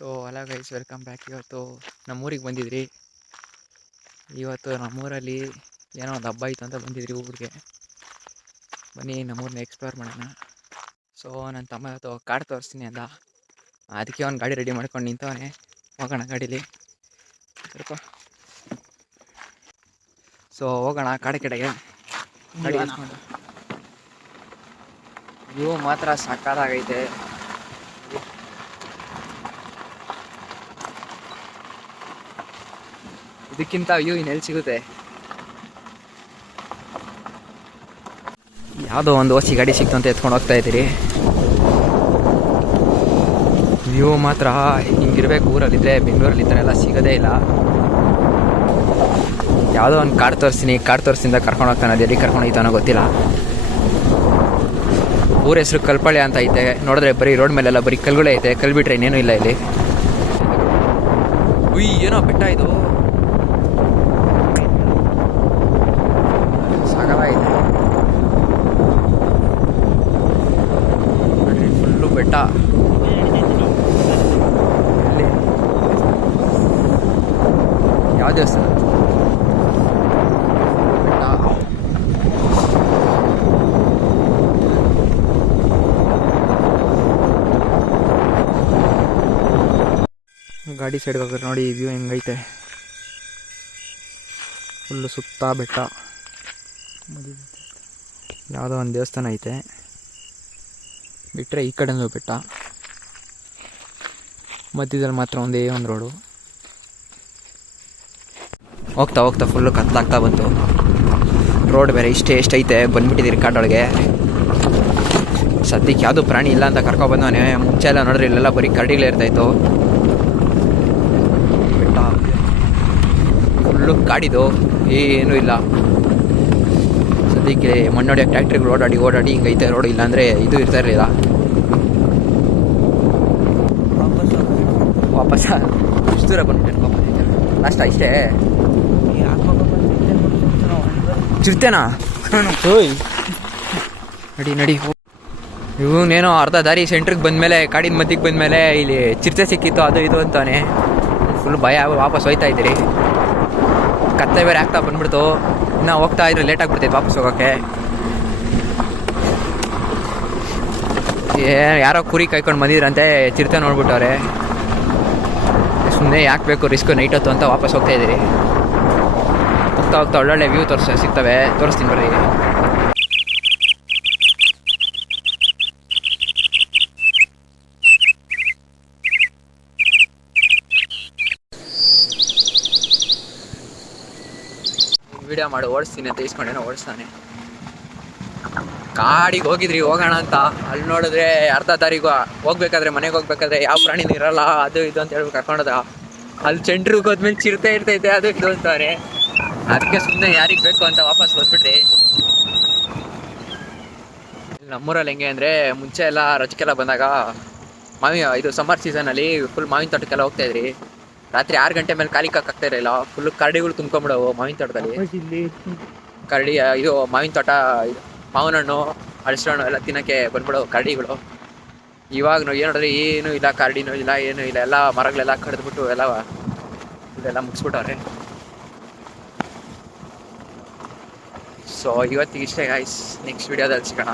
So hello guys, welcome back. ಇವತ್ತು ನಮ್ಮೂರಿಗೆ ಬಂದಿದ್ರಿ. ಇವತ್ತು ನಮ್ಮೂರಲ್ಲಿ ಏನೋ ಒಂದು ಹಬ್ಬ ಇತ್ತು ಅಂತ ಬಂದಿದ್ರಿ ಊರಿಗೆ. ಬನ್ನಿ ನಮ್ಮೂರನ್ನ ಎಕ್ಸ್ಪ್ಲೋರ್ ಮಾಡೋಣ. ಸೊ ನನ್ನ ತಮ್ಮ ಇವತ್ತು ಕಾಡು ತೋರಿಸ್ತೀನಿ ಅಂದ, ಅದಕ್ಕೆ ಅವ್ನು ಗಾಡಿ ರೆಡಿ ಮಾಡ್ಕೊಂಡು ನಿಂತವನೇ. ಹೋಗೋಣ ಗಾಡೀಲಿ ಸ್ವಲ್ಪ. ಸೊ ಹೋಗೋಣ ಕಾಡು ಕಡೆಗೆ. ಗಾಡಿ ಇಸ್ಕೊಂಡು ವ್ಯೂ ಮಾತ್ರ ಸಕ್ಕತ್ತಾಗೈತೆ. ಇದಕ್ಕಿಂತ ವ್ಯೂ ಇನ್ನೆಲ್ಲಿ ಸಿಗುತ್ತೆ? ಯಾವುದೋ ಒಂದು ಓಸಿ ಗಾಡಿ ಸಿಕ್ತು ಅಂತ ಎತ್ಕೊಂಡು ಹೋಗ್ತಾ ಇದ್ದೀರಿ. ವ್ಯೂ ಮಾತ್ರ ಹಿಂಗಿರ್ಬೇಕು. ಊರಲ್ಲಿದ್ದರೆ, ಬೆಂಗಳೂರಲ್ಲಿ ಈ ಥರ ಎಲ್ಲ ಸಿಗೋದೇ ಇಲ್ಲ. ಯಾವುದೋ ಒಂದು ಕಾಡು ತೋರಿಸಿಂದ ಕರ್ಕೊಂಡು ಹೋಗ್ತಾನೆ. ಅದು ಎಲ್ಲಿ ಕರ್ಕೊಂಡು ಹೋಗ್ತಾನೋ ಗೊತ್ತಿಲ್ಲ. ಊರ ಹೆಸರು ಕಲ್ಪಳ್ಳಿ ಅಂತ ಐತೆ. ನೋಡಿದ್ರೆ ಬರೀ ರೋಡ್ ಮೇಲೆಲ್ಲ ಬರೀ ಕಲ್ಗಳೇ ಐತೆ. ಕಲ್ಲು ಬಿಟ್ರೆ ಇನ್ನೇನು ಇಲ್ಲ ಇಲ್ಲಿ. ಉಯ್, ಏನೋ ಬೆಟ್ಟ ಇದು, ಸಾಗವಾಗಿದೆ. ಫುಲ್ಲು ಬೆಟ್ಟ. ಇಲ್ಲಿ ಯಾವ ದೇವಸ್ಥಾನ? ಬೆಟ್ಟ. ಗಾಡಿ ಸೈಡ್ಗೆ ಹೋಗ್ರೆ ನೋಡಿ ವ್ಯೂ ಹೆಂಗೈತೆ. ಫುಲ್ಲು ಸುತ್ತ ಬೆಟ್ಟ. ಯಾವುದೋ ಒಂದು ದೇವಸ್ಥಾನ ಐತೆ, ಬಿಟ್ಟರೆ ಈ ಕಡೆನೂ ಬೆಟ್ಟ. ಮಧ್ಯದಲ್ಲಿ ಮಾತ್ರ ಒಂದೇ ಒಂದು ರೋಡು. ಹೋಗ್ತಾ ಹೋಗ್ತಾ ಫುಲ್ಲು ಕತ್ಲಾಗ್ತಾ ಬಂತು. ರೋಡ್ ಬೇರೆ ಎಷ್ಟೈತೆ. ಬಂದ್ಬಿಟ್ಟಿದ್ದೀರಿ ಕಾಡೊಳಗೆ. ಸದ್ಯಕ್ಕೆ ಯಾವುದೂ ಪ್ರಾಣಿ ಇಲ್ಲ ಅಂತ ಕರ್ಕೊಬಂದವನೇ. ಮುಂಚೆ ಎಲ್ಲ ನೋಡ್ರಿ ಇಲ್ಲೆಲ್ಲ ಬರೀ ಕರಡಿಗಳೇ ಇರ್ತಾಯಿತ್ತು. ಬೆಟ್ಟ ಫುಲ್ಲು ಕಾಡಿದು, ಏನೂ ಇಲ್ಲ. ಸದ್ಯಕ್ಕೆ ಮಣ್ಣೊಡಿಯೋಕೆ ಟ್ಯಾಕ್ಟ್ರಿಗಳು ಓಡಾಡಿ ಹಿಂಗೈತೆ ರೋಡ್. ಇಲ್ಲಾಂದರೆ ಇದು ಇರ್ತಾ ಇರಲಿಲ್ಲ. ವಾಪಸ್ ಇಷ್ಟು ದೂರ ಬಂದ್ಬಿಟ್ಟೆ. ಲಾಸ್ಟ್ ಇಷ್ಟೇ. ಚಿರ್ತೇನಾ? ನಡಿ. ಇವನೇನೋ ಅರ್ಧ ದಾರಿ ಸೆಂಟ್ರಿಗೆ ಬಂದಮೇಲೆ, ಕಾಡಿನ ಮಧ್ಯಕ್ಕೆ ಬಂದಮೇಲೆ ಇಲ್ಲಿ ಚಿರತೆ ಸಿಕ್ಕಿತ್ತು, ಅದು ಇದು ಅಂತಾನೆ. ಫುಲ್ ಭಯ. ವಾಪಸ್ ಹೋಯ್ತಾ ಇದ್ದೀರಿ. ಕತ್ತೆ ಬೇರೆ ಆಗ್ತಾ ಬಂದ್ಬಿಡ್ತು. ಇನ್ನು ಹೋಗ್ತಾ ಇದ್ರೆ ಲೇಟ್ ಆಗಿಬಿಡ್ತೈತೆ ವಾಪಸ್ ಹೋಗೋಕ್ಕೆ. ಯಾರೋ ಕುರಿ ಕಾಯ್ಕೊಂಡು ಬಂದಿದ್ರಂತೆ, ಚಿರತೆ ನೋಡ್ಬಿಟ್ಟವ್ರೆ. ಸುಮ್ಮನೆ ಯಾಕೆ ಬೇಕು ರಿಸ್ಕ್ ನೈಟ್ ಹೊತ್ತು ಅಂತ ವಾಪಸ್ ಹೋಗ್ತಾ ಇದ್ದೀರಿ. ಹೋಗ್ತಾ ಒಳ್ಳೊಳ್ಳೆ ವ್ಯೂ ಸಿಗ್ತವೆ. ತೋರಿಸ್ತೀನಿ ಬರ್ರಿ. ವಿಡಿಯೋ ಮಾಡಿ ಓಡಿಸ್ತೀನಿ ಅಂತ ಇಸ್ಕೊಂಡೇನೋ ಓಡಿಸ್ತಾನೆ. ಕಾಡಿಗೆ ಹೋಗೋಣ ಅಂತ ಅಲ್ಲಿ ನೋಡಿದ್ರೆ ಅರ್ಧ ದಾರಿಗೆ ಹೋಗ್ಬೇಕಾದ್ರೆ, ಮನೆಗೆ ಹೋಗ್ಬೇಕಾದ್ರೆ ಯಾವ ಪ್ರಾಣಿನೂ ಇರಲ್ಲ, ಅದು ಇದು ಅಂತ ಹೇಳ್ಬೇಕು ಕರ್ಕೊಂಡೋದ. ಅಲ್ಲಿ ಸೆಂಟ್ರಿಗೆ ಹೋದ್ಮೇಲೆ ಚಿರತೆ ಇರ್ತೈತೆ, ಅದು ಇದು ಅಂತಾರೆ. ಅದಕ್ಕೆ ಸುಮ್ಮನೆ ಯಾರಿಗೆ ಬೇಕು ಅಂತ ವಾಪಸ್ ಬಂದ್ಬಿಟ್ರಿ. ನಮ್ಮೂರಲ್ಲಿ ಹೆಂಗೆ ಅಂದರೆ, ಮುಂಚೆ ಎಲ್ಲ ರಜಕ್ಕೆಲ್ಲ ಬಂದಾಗ ಇದು ಸಮ್ಮರ್ ಸೀಸನಲ್ಲಿ ಫುಲ್ ಮಾವಿನ ತೋಟಕ್ಕೆಲ್ಲ ಹೋಗ್ತಾ ಇದ್ರಿ. ರಾತ್ರಿ 6 ಗಂಟೆ ಮೇಲೆ ಖಾಲಿ ಕಾಕ್ತಾ ಇರಲಿಲ್ಲ. ಫುಲ್ಲು ಕರಡಿಗಳು ತುಂಬ್ಕೊಂಬಿಡವು ಮಾವಿನ ತೋಟದಲ್ಲಿ. ಕರಡಿ ಇದು ಮಾವಿನ ತೋಟ, ಮಾವಿನ ಹಣ್ಣು, ಹಲಸಿನ ಹಣ್ಣು ಎಲ್ಲ ತಿನ್ನೋಕ್ಕೆ ಬಂದ್ಬಿಡೋ ಕರಡಿಗಳು. ಇವಾಗ ಏನು ನೋಡಿದ್ರೆ ಏನೂ ಇಲ್ಲ, ಕರಡಿನೂ ಇಲ್ಲ, ಏನೂ ಇಲ್ಲ. ಎಲ್ಲ ಮರಗಳೆಲ್ಲ ಕಡಿದ್ಬಿಟ್ಟು ಇದೆಲ್ಲ ಮುಗಿಸ್ಬಿಟ್ಟವ್ರೆ. ಸೊ ಇವತ್ತಿಗೆ ಇಷ್ಟೇ ಗಾಯ್ಸ್. ನೆಕ್ಸ್ಟ್ ವಿಡಿಯೋದಲ್ಲಿ ಸಿಗೋಣ.